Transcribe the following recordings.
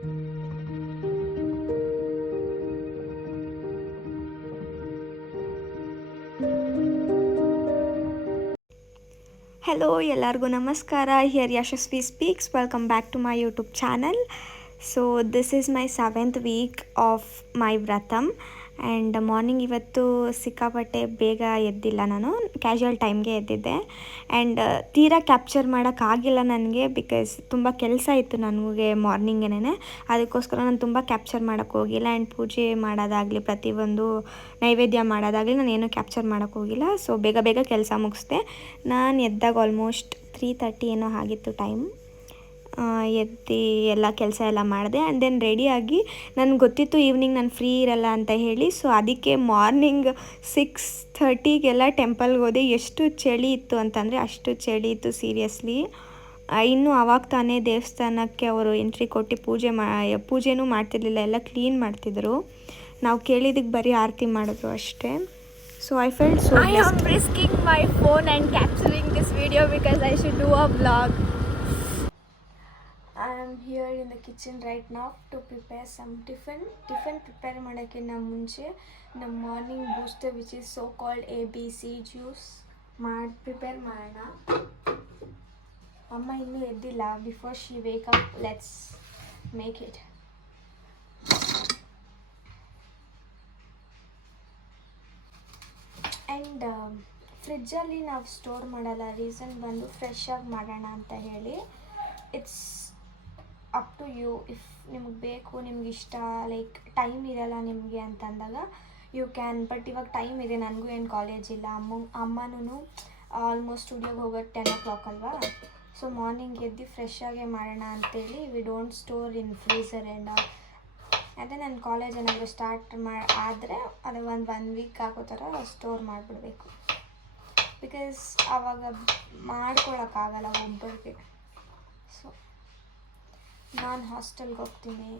Hello, ಎಲ್ಲರಿಗೂ ನಮಸ್ಕಾರ. Here Yashaswi speaks. Welcome back to my YouTube channel. So this is my 7th week of my ವ್ರತಮ್. And morning ಇವತ್ತು ಸಿಕ್ಕಾಪಟ್ಟೆ ಬೇಗ ಎದ್ದಿಲ್ಲ, ನಾನು ಕ್ಯಾಶುವಲ್ ಟೈಮ್ಗೆ ಎದ್ದಿದ್ದೆ. ಆ್ಯಂಡ್ ತೀರಾ ಕ್ಯಾಪ್ಚರ್ ಮಾಡೋಕ್ಕಾಗಿಲ್ಲ ನನಗೆ, ಬಿಕಾಸ್ ತುಂಬ ಕೆಲಸ ಇತ್ತು ನನಗೆ ಮಾರ್ನಿಂಗೇನೆ. ಅದಕ್ಕೋಸ್ಕರ ನಾನು ತುಂಬ ಕ್ಯಾಪ್ಚರ್ ಮಾಡೋಕ್ಕೆ ಹೋಗಿಲ್ಲ. ಆ್ಯಂಡ್ ಪೂಜೆ ಮಾಡೋದಾಗಲಿ, ಪ್ರತಿಯೊಂದು ನೈವೇದ್ಯ ಮಾಡೋದಾಗಲಿ ನಾನು ಏನೂ ಕ್ಯಾಪ್ಚರ್ ಮಾಡೋಕ್ಕೆ ಹೋಗಿಲ್ಲ. ಸೊ ಬೇಗ ಬೇಗ ಕೆಲಸ ಮುಗಿಸ್ದೆ. ನಾನು ಎದ್ದಾಗ ಆಲ್ಮೋಸ್ಟ್ 3:30 ಏನೋ ಆಗಿತ್ತು ಟೈಮ್. ಎದ್ದು ಎಲ್ಲ ಕೆಲಸ ಎಲ್ಲ ಮಾಡಿದೆ. ಆ್ಯಂಡ್ ದೆನ್ ರೆಡಿಯಾಗಿ, ನನಗೆ ಗೊತ್ತಿತ್ತು ಈವ್ನಿಂಗ್ ನಾನು ಫ್ರೀ ಇರಲ್ಲ ಅಂತ ಹೇಳಿ. ಸೊ ಅದಕ್ಕೆ ಮಾರ್ನಿಂಗ್ 6:30ಗೆಲ್ಲ ಟೆಂಪಲ್ಗೆ ಹೋದೆ. ಎಷ್ಟು ಚಳಿ ಇತ್ತು ಅಂತಂದರೆ ಅಷ್ಟು ಚಳಿ ಇತ್ತು, ಸೀರಿಯಸ್ಲಿ. ಇನ್ನೂ ಆವಾಗ ತಾನೇ ದೇವಸ್ಥಾನಕ್ಕೆ ಅವರು ಎಂಟ್ರಿ ಕೊಟ್ಟು ಪೂಜೆನೂ ಮಾಡ್ತಿರ್ಲಿಲ್ಲ, ಎಲ್ಲ ಕ್ಲೀನ್ ಮಾಡ್ತಿದ್ರು. ನಾವು ಕೇಳಿದ್ದಕ್ಕೆ ಬರೀ ಆರತಿ ಮಾಡಿದ್ರು ಅಷ್ಟೇ. So I felt so I am risking my phone and capturing this video because I should do a vlog. I am here in the kitchen right now to prepare some tiffin prepare ಮಾಡೋಕ್ಕಿಂತ ಮುಂಚೆ ನಮ್ಮ morning booster which is so called ABC juice prepare ಮಾಡೋಣ. ಅಮ್ಮ ಇನ್ನೂ ಎದ್ದಿಲ್ಲ. Before she wake up, let's make it. And ಫ್ರಿಜ್ಜಲ್ಲಿ ನಾವು store ಮಾಡಲ್ಲ. ರೀಸನ್ ಬಂದು ಫ್ರೆಶ್ ಆಗಿ ಮಾಡೋಣ ಅಂತ ಹೇಳಿ. It's up to you. If ನಿಮಗೆ ಬೇಕು, ನಿಮ್ಗೆ ಇಷ್ಟ, ಲೈಕ್ ಟೈಮ್ ಇರಲ್ಲ ನಿಮಗೆ ಅಂತಂದಾಗ ಯು ಕ್ಯಾನ್. ಬಟ್ ಇವಾಗ ಟೈಮ್ ಇದೆ, ನನಗೂ ಏನು ಕಾಲೇಜ್ ಇಲ್ಲ. ಅಮ್ಮನೂ ಆಲ್ಮೋಸ್ಟ್ ಸ್ಟುಡಿಯೋಗೆ ಹೋಗೋದು 10 o'clock ಅಲ್ವಾ. ಸೊ ಮಾರ್ನಿಂಗ್ ಎದ್ದು ಫ್ರೆಶ್ ಆಗೇ ಮಾಡೋಣ ಅಂತೇಳಿ we don't store in freezer. And ಅದೇ ನನ್ನ ಕಾಲೇಜ್ ಏನಾದರೂ ಸ್ಟಾರ್ಟ್ ಆದರೆ ಅದು ಒನ್ ವೀಕ್ ಆಗೋ ಥರ ಸ್ಟೋರ್ ಮಾಡಿಬಿಡ್ಬೇಕು. ಬಿಕಾಸ್ ಆವಾಗ ಮಾಡ್ಕೊಳಕ್ಕಾಗಲ್ಲ ಒಬ್ಬರಿಗೆ. ಸೊ ನಾನು ಹಾಸ್ಟೆಲ್ಗೆ ಹೋಗ್ತೀನಿ,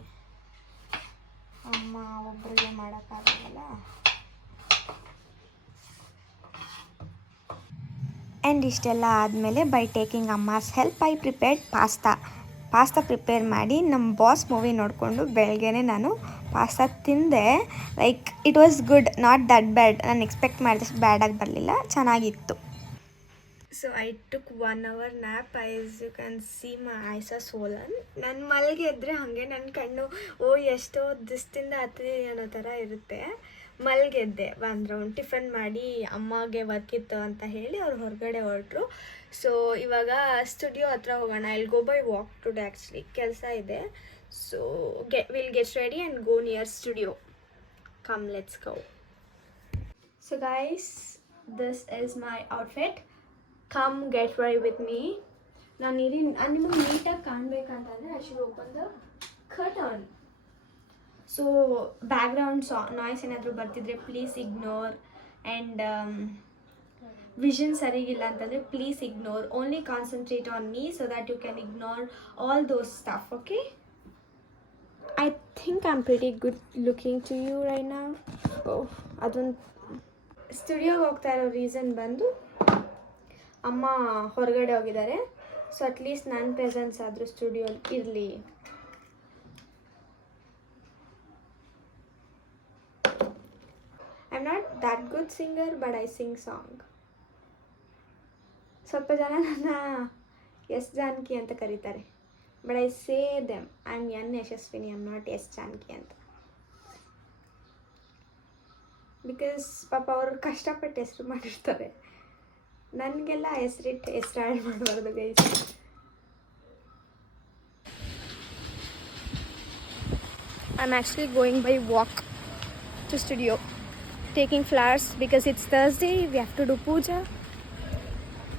ಅಮ್ಮ ಒಬ್ಬರಿಗೆ ಮಾಡೋಕ್ಕಾಗಲ್ಲ. ಆ್ಯಂಡ್ ಇಷ್ಟೆಲ್ಲ ಆದಮೇಲೆ ಬೈ ಟೇಕಿಂಗ್ ಅಮ್ಮಾಸ್ help I prepared pasta prepare ಮಾಡಿ ನಮ್ಮ ಬಾಸ್ ಮೂವಿ ನೋಡಿಕೊಂಡು ಬೆಳಗ್ಗೆನೇ ನಾನು ಪಾಸ್ತಾ ತಿಂದೆ. Like it was good, not that bad. ನಾನು ಎಕ್ಸ್ಪೆಕ್ಟ್ ಮಾಡಿದಷ್ಟು ಬ್ಯಾಡಾಗಿ ಬರಲಿಲ್ಲ, ಚೆನ್ನಾಗಿತ್ತು. So I took 1 hour nap. Eyes you can see my eyes are swollen. ನಾನು ಮಲ್ಗೆ ಎದ್ದರೆ ಹಾಗೆ ನನ್ನ ಕಣ್ಣು ಎಷ್ಟೋ ದಿವಸದಿಂದ ಹತ್ತಿದೆ ಅನ್ನೋ ಥರ ಇರುತ್ತೆ. ಮಲ್ಗೆದ್ದೆ, 1 ರೌಂಡ್ ಟಿಫನ್ ಮಾಡಿ ಅಮ್ಮಗೆ ವರ್ಕ್ ಇತ್ತು ಅಂತ ಹೇಳಿ ಅವ್ರು ಹೊರಗಡೆ ಹೊರಟರು. ಸೊ ಇವಾಗ ಸ್ಟುಡಿಯೋ ಹತ್ರ ಹೋಗೋಣ. I'll go by walk today. Actually ಕೆಲಸ ಇದೆ. So will get ready and go near studio. Come, let's go. So guys, this is my outfit. Come get ready with me. ನಾನು ನಿಮಗೆ ನೀಟಾಗಿ ಕಾಣಬೇಕಂತಂದರೆ I should open the curtain. So background noise ಏನಾದರೂ ಬರ್ತಿದ್ರೆ please ignore. And vision ಸರಿಗಿಲ್ಲ ಅಂತಂದರೆ please ignore. Only concentrate on me so that you can ignore all those stuff. Okay, I think I am pretty good looking to you right now. ಅದೊಂದು ಸ್ಟುಡಿಯೋಗೆ ಹೋಗ್ತಾ ಇರೋ reason ಬಂದು ಅಮ್ಮ ಹೊರಗಡೆ ಹೋಗಿದ್ದಾರೆ. ಸೊ ಅಟ್ಲೀಸ್ಟ್ ನನ್ನ ಪ್ರೆಸೆನ್ಸ್ ಆದರೂ ಸ್ಟುಡಿಯೋ ಇರಲಿ. I am not that good singer, but I sing song. ಸ್ವಲ್ಪ ಜನ ನನ್ನ ಎಸ್ ಜಾನಕಿ ಅಂತ ಕರೀತಾರೆ, but I say them I am N Yashaswini, I am not S Janaki ಅಂತ. ಬಿಕಾಸ್ ಪಾಪ ಅವರು ಕಷ್ಟಪಟ್ಟು ಹೆಸರು ಮಾಡಿರ್ತಾರೆ. ನನಗೆಲ್ಲ ಹೆಸರು ಆ್ಯಡ್ ಮಾಡಬಾರ್ದು guys. I am actually going by walk to studio, taking flowers because it's Thursday. We have to do puja.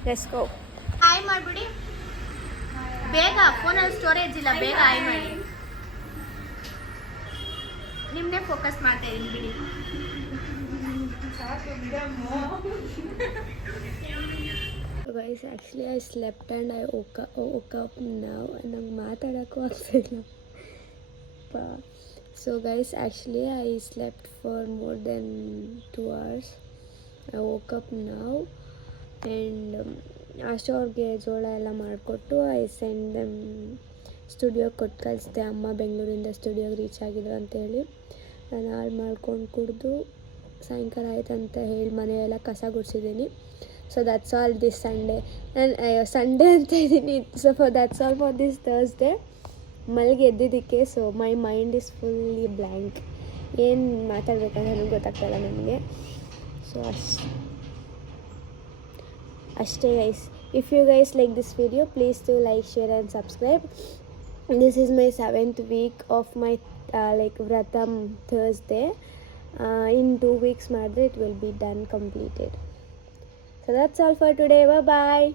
Let's go. Hi ಮಾಡ್ಬಿಡಿ ಬೇಗ, ಫೋನಲ್ಲಿ ಸ್ಟೋರೇಜ್ ಇಲ್ಲ, ಬೇಗ ಹಾಯ್ ಮಾಡಿ. ನಿಮ್ಮನ್ನೇ ಫೋಕಸ್ ಮಾಡ್ತಾ ಇದ್ದೀನಿ ಬಿಡಿ. Guys, actually I slept and I woke up now and ನಂಗೆ ಮಾತಾಡೋಕ್ಕೂ ಆಗ್ತಿಲ್ಲ. So guys, actually I slept for more than 2 hours. I woke up now and ಆಶಾ ಅವ್ರಿಗೆ ಜೋಳ ಎಲ್ಲ ಮಾಡಿಕೊಟ್ಟು ಐ ಸೆಂಡ್ ದೆಮ್ ಸ್ಟುಡಿಯೋಗೆ ಕೊಟ್ಟು ಕಳಿಸ್ದೆ. ಅಮ್ಮ ಬೆಂಗಳೂರಿಂದ ಸ್ಟುಡಿಯೋಗೆ ರೀಚ್ ಆಗಿದ್ರು ಅಂತೇಳಿ ನಾನು ಹಾಳು ಮಾಡ್ಕೊಂಡು ಕುಡಿದು ಸಾಯಂಕಾಲ ಆಯ್ತು ಅಂತ ಹೇಳಿ ಮನೆಯೆಲ್ಲ ಕಸ ಗುಡಿಸಿದ್ದೀನಿ. So that's all this Sunday. ನಾನು ಸಂಡೇ ಅಂತ ಇದ್ದೀನಿ. So that's all for this Thursday. ಮಲ್ಗೆ ಎದ್ದಿದ್ದಕ್ಕೆ so my mind is fully blank. ಏನು ಮಾತಾಡಬೇಕಂತ ನನಗೆ ಗೊತ್ತಾಗ್ತಾಯಿಲ್ಲ ನನಗೆ. ಸೊ ಅಷ್ಟೇ guys. If you guys like this video please to like, share and subscribe. This is my 7th week of my ವ್ರತಮ್ Thursday. in 2 weeks ಮಾಡಿದ್ರೆ it will be done completed. So that's all for today. Bye bye.